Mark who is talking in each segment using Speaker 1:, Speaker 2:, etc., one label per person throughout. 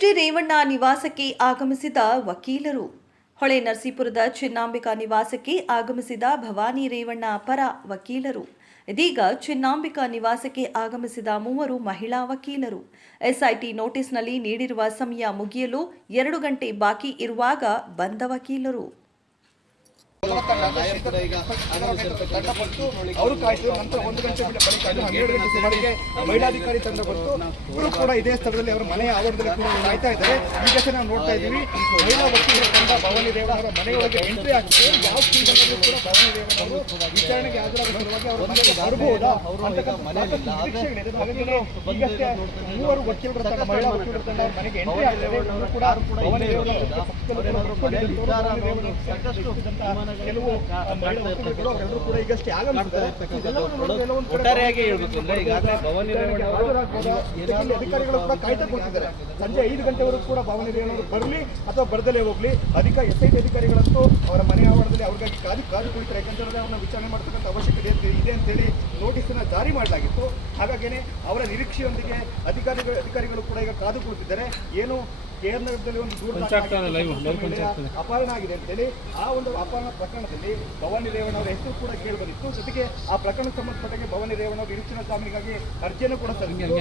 Speaker 1: D Revanna ನಿವಾಸಕ್ಕೆ ಆಗಮಿಸಿದ ವಕೀಲರು. ಹೊಳೆ ನರಸೀಪುರದ ಚಿನ್ನಾಂಬಿಕಾ ನಿವಾಸಕ್ಕೆ ಆಗಮಿಸಿದ ಭವಾನಿ ರೇವಣ್ಣ ಪರ ವಕೀಲರು. ಇದೀಗ ಚಿನ್ನಾಂಬಿಕಾ ನಿವಾಸಕ್ಕೆ ಆಗಮಿಸಿದ ಮೂವರು ಮಹಿಳಾ ವಕೀಲರು. ಎಸ್ಐಟಿ ನೋಟಿಸ್ನಲ್ಲಿ ನೀಡಿರುವ ಸಮಯ ಮುಗಿಯಲು ಎರಡು ಗಂಟೆ ಬಾಕಿ ಇರುವಾಗ ಬಂದ ವಕೀಲರು.
Speaker 2: ಅವರು ಕಾಯ್ತು ನಂತರ ಒಂದು ಗಂಟೆ ಬಿಟ್ಟು ಬಳಿಕ ಅದು ಹನ್ನೆರಡು ಗಂಟೆ ಸುಮಾರಿಗೆ ಮಹಿಳಾಧಿಕಾರಿ ತಂಡ ಬಂತು ಇವರು ಕೂಡ ಇದೇ ಸ್ಥಳದಲ್ಲಿ ಅವರ ಮನೆಯ ಆವರಣದಲ್ಲಿ ಕೂಡ ಕಾಯ್ತಾ ಇದ್ದಾರೆ. ಈಗ ನಾವು ನೋಡ್ತಾ ಇದ್ದೀವಿ, ಮಹಿಳಾ ವಕೀಲರ ತಂಡ ಭವಾನಿ ಅವರ ಮನೆಯೊಳಗೆ ಎಂಟ್ರಿ ಆಗ್ತದೆ. ಯಾವ ಕ್ಷಣದಲ್ಲೂ ಕೂಡ ಭವಾನಿ ರೇವಣ್ಣವರು ವಿಚಾರಣೆಗೆ ಮೂವರು ವಕೀಲರ ತಂಡ ಮಹಿಳಾ ವಕೀಲರ ತಂಡ ಅವರ ಮನೆಗೆ ಎಂಟ್ರಿ ಆಗ್ತದೆ ಇವರು ಕೂಡ ಕೆಲವು ಮಹಿಳಾ ವಕೀಲರುಗಳು ಅವರೆಲ್ಲರೂ ಕೂಡ ಈಗಷ್ಟೇ ಆಗಮಿಸಿದ್ದಾರೆ
Speaker 3: ಒಟ್ಟಾರೆಯಾಗಿ ಹೇಳ್ಬೇಕು ಅಂದ್ರೆ ಈಗಾಗಲೇ ಭವಾನಿ ರೇವಣ್ಣ
Speaker 2: ಅಧಿಕಾರಿಗಳು ಕೂಡ ಕಾಯ್ತಾ ಕೊಡ್ತಿದ್ದಾರೆ ಸಂಜೆ ಐದು ಗಂಟೆವರೆಗೂ ಕೂಡ ಭವನ ರೇವಣ್ಣವರು ಬರಲಿ ಅಥವಾ ಬರ್ದಲೇ ಹೋಗ್ಲಿ. ಅಧಿಕ ಎಸ್ ಐ ಟಿ ಅಧಿಕಾರಿಗಳಂತೂ ಅವರ ಮನೆ ಆವರಣದಲ್ಲಿ ಅವ್ರಿಗಾಗಿ ಕಾದು ಕಾದು ಕುಳಿತಾರೆ. ಯಾಕಂತಂದ್ರೆ ಅವ್ರನ್ನ ವಿಚಾರಣೆ ಮಾಡ್ತಕ್ಕಂಥ ಅವಶ್ಯಕತೆ ಇದೆ- ಅಂತೇಳಿ ನೋಟಿಸನ್ನು ಜಾರಿ ಮಾಡಲಾಗಿತ್ತು. ಹಾಗಾಗಿಯೇ ಅವರ ನಿರೀಕ್ಷೆಯೊಂದಿಗೆ ಅಧಿಕಾರಿಗಳು ಅಧಿಕಾರಿಗಳು ಕೂಡ ಈಗ ಕಾದು ಕುಳಿತಿದ್ದಾರೆ ಏನು ಕೇರಳದಲ್ಲಿ ಒಂದು ದೂರ ಅಪಹರಣ ಆಗಿದೆ ಅಂತೇಳಿ ಆ ಒಂದು ಅಪಹರಣ ಪ್ರಕರಣದಲ್ಲಿ ಭವಾನಿ ರೇವಣ್ಣ ಅವರ ಹೆಸರು ಕೂಡ ಕೇಳಿ ಬಂದಿತ್ತು. ಜೊತೆಗೆ ಆ ಪ್ರಕರಣಕ್ಕೆ ಸಂಬಂಧಪಟ್ಟಂಗೆ ಭವಾನಿ ರೇವಣ್ಣ ಅವರು ನಿರೀಕ್ಷಣಾ ಜಾಮೀನಿಗಾಗಿ ಅರ್ಜಿಯನ್ನು ಕೂಡ ಸಲ್ಲಿಸಿದ್ರು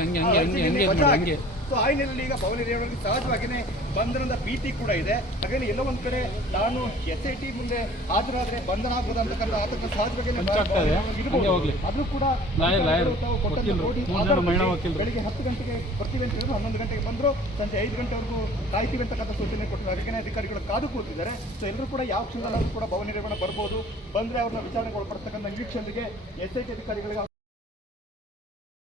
Speaker 2: ಸೊ ಆ ಹಿನ್ನೆಲೆಯಲ್ಲಿ ಈಗ ಪವನ್ ರೇವಣ್ಣಗೆ ಸಹಜವಾಗಿಯೇ ಬಂಧನದ ಭೀತಿ ಕೂಡ ಇದೆ. ಹಾಗಾಗಿ ಎಲ್ಲೋ ಒಂದು ಕಡೆ ನಾನು ಎಸ್ ಐ ಟಿ ಮುಂದೆ ಹಾಜರಾದ್ರೆ ಬಂಧನ ಆಗ್ಬೋದು ಅಂತಕ್ಕಂಥ ಆತಂಕ ಸಹಜವಾಗಿ ಅದು ಕೂಡ ಬೆಳಿಗ್ಗೆ ಹತ್ತು ಗಂಟೆಗೆ ಬರ್ತೀವಿ ಅಂತ ಹೇಳಿದ್ರು ಹನ್ನೊಂದು ಗಂಟೆಗೆ ಬಂದ್ರು ಸಂಜೆ ಐದು ಗಂಟೆವರೆಗೂ ಕಾಯ್ತೀವಿ ಅಂತಕ್ಕಂಥ ಸೂಚನೆ ಕೊಟ್ಟರು ಹಾಗೆಯೇ ಅಧಿಕಾರಿಗಳು ಕಾದು ಕೂತಿದ್ದಾರೆ. ಸೊ ಎಲ್ಲರೂ ಕೂಡ ಯಾವ ಕ್ಷಣದಲ್ಲೂ ಕೂಡ ಭವನ ನಿರ್ಮಾಣ ಬರ್ಬೋದು. ಬಂದ್ರೆ ಅವ್ರನ್ನ ವಿಚಾರಣೆಗೆ ಒಳಪಡ್ತಕ್ಕಂಥ ನಿರೀಕ್ಷೆಯೊಂದಿಗೆ ಎಸ್ ಐ ಟಿ ಅಧಿಕಾರಿಗಳಿಗೆ